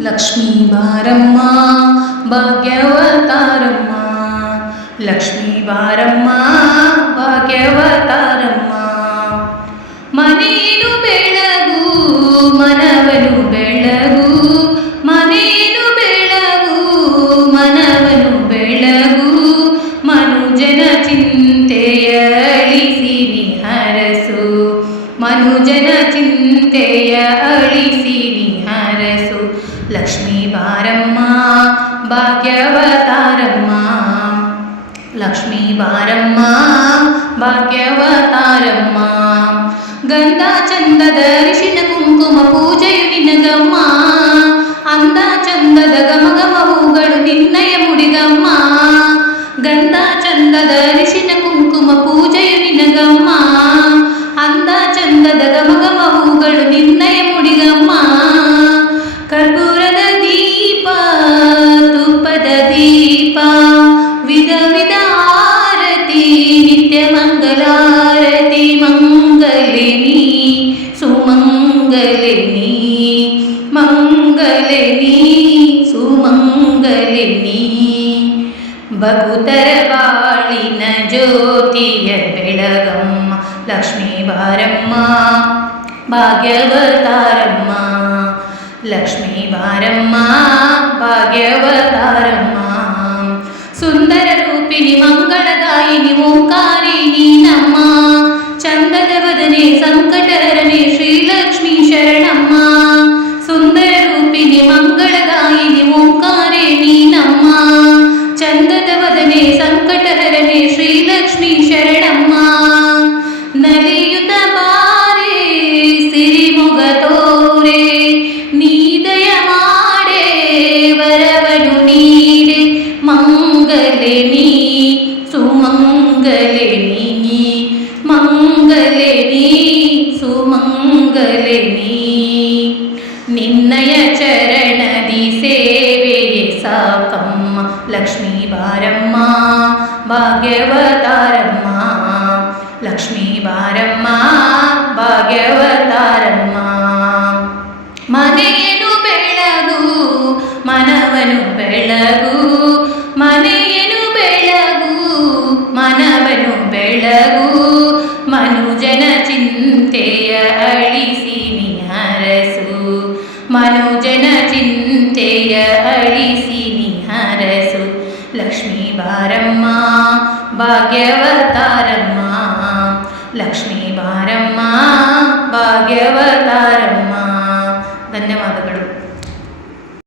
లక్ష్మీభారమ్మ భాగ్యవతారమ్మ లక్ష్మీభారమ్మ భాగ్యవతారమ్మ ಪೂಜೆಯು ನಿನಗಮ್ಮ ಅಂದ ಚಂದದ ಗಮ ಗಮ ಹೂಗಳು ನಿನ್ನಯ ಮುಡಿಗಮ್ಮ ಗಂಧ ಚಂದದ ರಿಷಿನ ಕುಂಕುಮ ಪೂಜೆಯು ನಿನಗಮ್ಮ ಅಂದ ಚಂದದ ಗಮ ಮಂಗಲಿನಿ ಸುಮಂಗಲಿನಿ ಬಗುತರ ಬಾಳಿನ ಜ್ಯೋತಿಯ ಬೆಳಗಮ್ಮ ಲಕ್ಷ್ಮೀ ಬಾರಮ್ಮ ಭಾಗ್ಯವತಾರಮ್ಮ ಲಕ್ಷ್ಮೀ ಬಾರಮ್ಮ ಭಾಗ್ಯವತಾರಮ್ಮ ಸುಂದರ ರೂಪಿಣಿ ಮಂಗಳದಾಯಿನಿ ಲಕ್ಷ್ಮೀ ಬಾರಮ್ಮ, ಭಾಗ್ಯವತಾರಮ್ಮ. ಲಕ್ಷ್ಮೀ ಬಾರಮ್ಮ, ಭಾಗ್ಯವತಾರಮ್ಮ. ಮನೆಯನು ಬೆಳಗು, ಮನವನು ಬೆಳಗು. ಮನೆಯನು ಬೆಳಗು, ಮನವನು ಬೆಳಗು. ಮನುಜನ ಚಿಂತೆಯ ಅಳಿಸಿ ನಿಹರಸು. ಮನುಜನ ಚಿಂತೆಯ ಅಳಿಸಿ లక్ష్మీ బారమ్మ భాగ్యవతారమ్మ లక్ష్మీ బారమ్మ భాగ్యవ